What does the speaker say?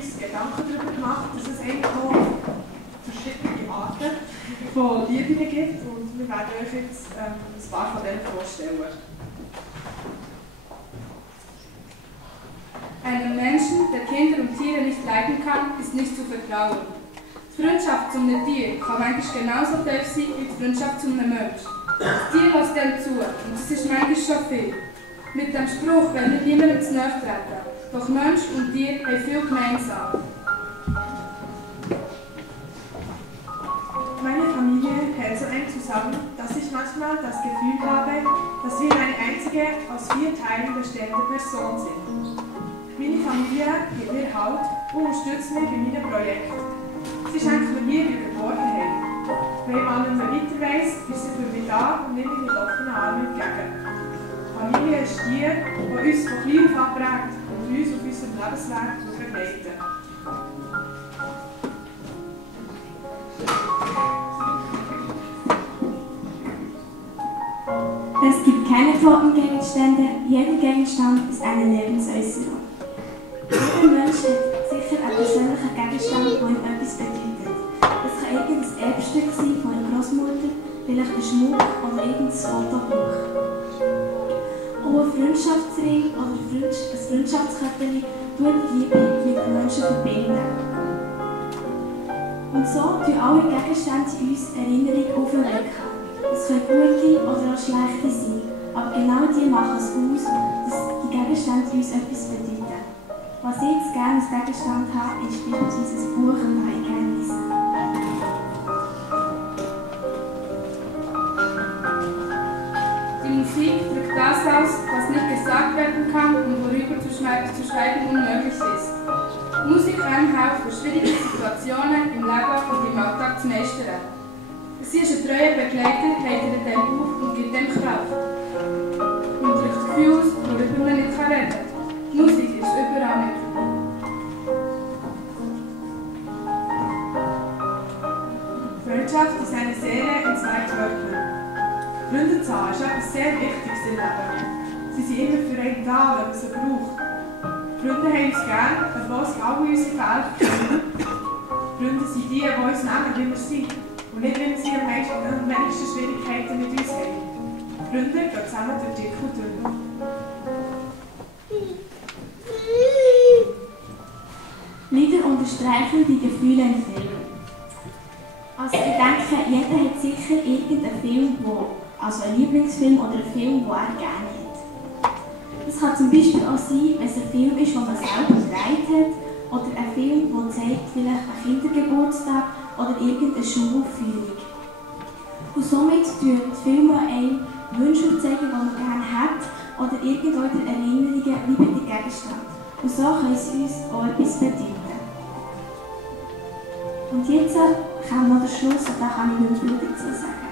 uns Gedanken darüber gemacht, dass es eigentlich noch verschiedene Arten von Lieben gibt und wir werden euch jetzt ein paar von denen vorstellen. Einem Menschen, der Kinder und Tiere nicht leiden kann, ist nicht zu vertrauen. Die Freundschaft zu einem Tier kann manchmal genauso tief sein wie die Freundschaft zu einem Menschen. Das Tier lässt dem zu und das ist manchmal schon viel. Mit dem Spruch wollen wir niemandem zu nahe treten, doch Mensch und Tier haben viel gemeinsam. Meine Familie hält so eng zusammen, dass ich manchmal das Gefühl habe, dass wir eine einzige aus 4 Teilen bestehende Person sind. Meine Familie gibt mir Halt und unterstützt mich bei meinen Projekten. Sie schenkt mir Liebe und Geborgenheit. Wenn ich mal nicht mehr weiter weiss, ist sie für mich da und nimmt mich mit offenen Armen entgegen. Familie ist die uns von klein auf prägt und uns auf unserem Lebensweg begleiten. Es gibt keine toten Gegenstände, jeder Gegenstand ist eine Lebensäußerung. Jeder Mensch hat sicher einen persönlichen Gegenstand, der ihm etwas bedeutet. Es kann irgendein Erbstück sein von einer Großmutter, vielleicht ein Schmuck oder irgendein Fotobuch. Auch ein Freundschaftsring oder ein Freundschaftskettchen tut die Liebe mit den Menschen verbinden. Und so tun alle Gegenstände uns Erinnerungen auferwecken. Es können gute oder auch schlechte sein, aber genau die machen es aus, dass die Gegenstände uns etwas bedeuten. Was ich jetzt gerne als Gegenstand habe, ist beispielsweise ein Buch über Geheimnisse. Die Musik drückt das aus, was nicht gesagt werden kann und worüber zu schweigen unmöglich ist. Musik kann helfen, schwierige Situationen im Leben und im Alltag zu meistern. Sie ist ein treuer Begleiter, heitert dem auf und gibt dem Kraft. Und drückt Gefühle aus, worüber man nicht reden kann. Musik ist überall mit. Freundschaft ist eine Seele in 2 Körpern. Freunde zu haben ist etwas sehr Wichtiges im Leben. Sie sind immer für einen da, wenn man sie braucht. Freunde haben uns gern, obwohl sie alle unsere Fehler kennen. Freunde sind die uns nehmen, wie wir sind. Und nicht, wenn sie am wenigsten Schwierigkeiten mit uns haben. Freunde gehen zusammen durch dick und dünn. Lieder unterstreichen die Gefühle im Film. Also ich denke, jeder hat sicher irgendeinen Film, also einen Lieblingsfilm oder einen Film, den er gerne hat. Das kann zum Beispiel auch sein, wenn es ein Film ist, den man selber gedreht hat, oder ein Film, der zeigt vielleicht einen Kindergeburtstag oder irgendeine Schulaufführung. Und somit tun die Filme einem Wünsche zeigen, die man gerne hat, oder irgendwelche Erinnerungen wie bei den Gegenständen. Und so können sie uns auch etwas bedeuten. Und jetzt kommt noch der Schluss und da kann ich nicht mehr dazu sagen.